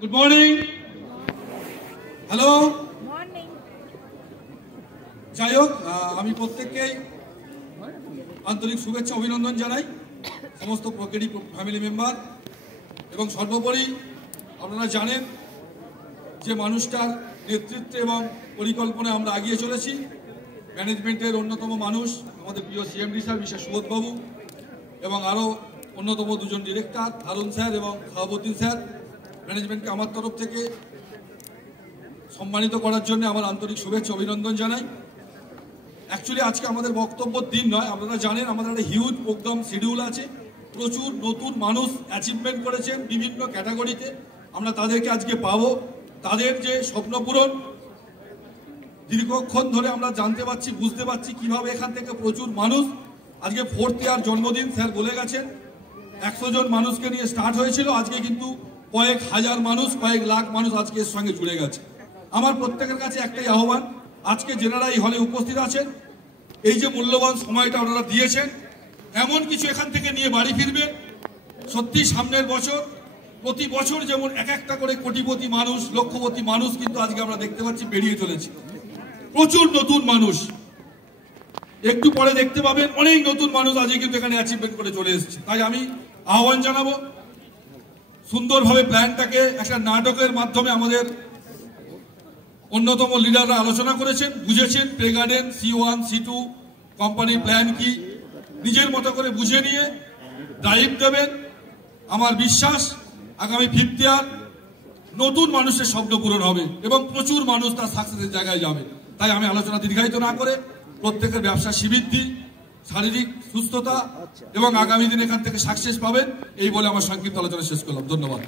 Good morning. Hello, যাই হোক, আমি প্রত্যেককেই আন্তরিক শুভেচ্ছা অভিনন্দন জানাই, সমস্ত প্রকেডি ফ্যামিলি মেম্বার। এবং সর্বোপরি আপনারা জানেন যে মানুষটার নেতৃত্বে এবং পরিকল্পনায় আমরা এগিয়ে চলেছি। ম্যানেজমেন্টের অন্যতম মানুষ আমাদের প্রিয় সিএমডি স্যার বিশেষ সুবোধবাবু, এবং আরও অন্যতম দুজন ডিরেক্টর হারুন স্যার এবং শাহাবুদ্দিন স্যার। ম্যানেজমেন্টকে আমার তরফ থেকে সম্মানিত করার জন্য আমার আন্তরিক শুভেচ্ছা অভিনন্দন জানাই। অ্যাকচুয়ালি আজকে আমাদের বক্তব্যের দিন নয়, আপনারা জানেন আমাদের একটা হিউজ প্রোগ্রাম শিডিউল আছে। প্রচুর নতুন মানুষ অ্যাচিভমেন্ট করেছেন বিভিন্ন ক্যাটাগরিতে, আমরা তাদেরকে আজকে পাবো। তাদের যে স্বপ্নপূরণ দীর্ঘক্ষণ ধরে আমরা জানতে পারছি, বুঝতে পারছি কিভাবে এখান থেকে প্রচুর মানুষ আজকে 4th ইয়ার জন্মদিন স্যার বলে গেছেন। 100 জন মানুষকে নিয়ে স্টার্ট হয়েছিল, আজকে কিন্তু কয়েক হাজার মানুষ, কয়েক লাখ মানুষ আজকে এর সঙ্গে জুড়ে গেছে। আমার প্রত্যেকের কাছে একটাই আহ্বান, আজকে যেনারা এই হলে উপস্থিত আছেন, এই যে মূল্যবান সময়টা ওনারা দিয়েছেন, এমন কিছু এখান থেকে নিয়ে বাড়ি ফিরবেন। সত্যি সামনের বছর প্রতি বছর যেমন এক একটা করে কোটিপতি মানুষ, লক্ষপতি মানুষ কিন্তু আজকে আমরা দেখতে পাচ্ছি বেরিয়ে চলেছে। প্রচুর নতুন মানুষ, একটু পরে দেখতে পাবেন অনেক নতুন মানুষ আজকে কিন্তু এখানে অ্যাচিভমেন্ট করে চলে এসেছে। তাই আমি আহ্বান জানাবো, সুন্দরভাবে প্ল্যানটাকে একটা নাটকের মাধ্যমে আমাদের অন্যতম লিডাররা আলোচনা করেছেন, বুঝেছেন প্লে গার্ডেন C1 C2 কোম্পানির প্ল্যান কি, নিজের মতো করে বুঝে নিয়ে ড্রাইভ দেবেন। আমার বিশ্বাস আগামী 5th ইয়ার নতুন মানুষের স্বপ্ন পূরণ হবে এবং প্রচুর মানুষ তার সাকসেসের জায়গায় যাবে। তাই আমি আলোচনা দীর্ঘায়িত না করে প্রত্যেকের ব্যবসা শ্রীবৃদ্ধি, শারীরিক সুস্থতা এবং আগামী দিনে এখান থেকে সাকসেস পাবেন, এই বলে আমার সংক্ষিপ্ত আলোচনা শেষ করলাম। ধন্যবাদ।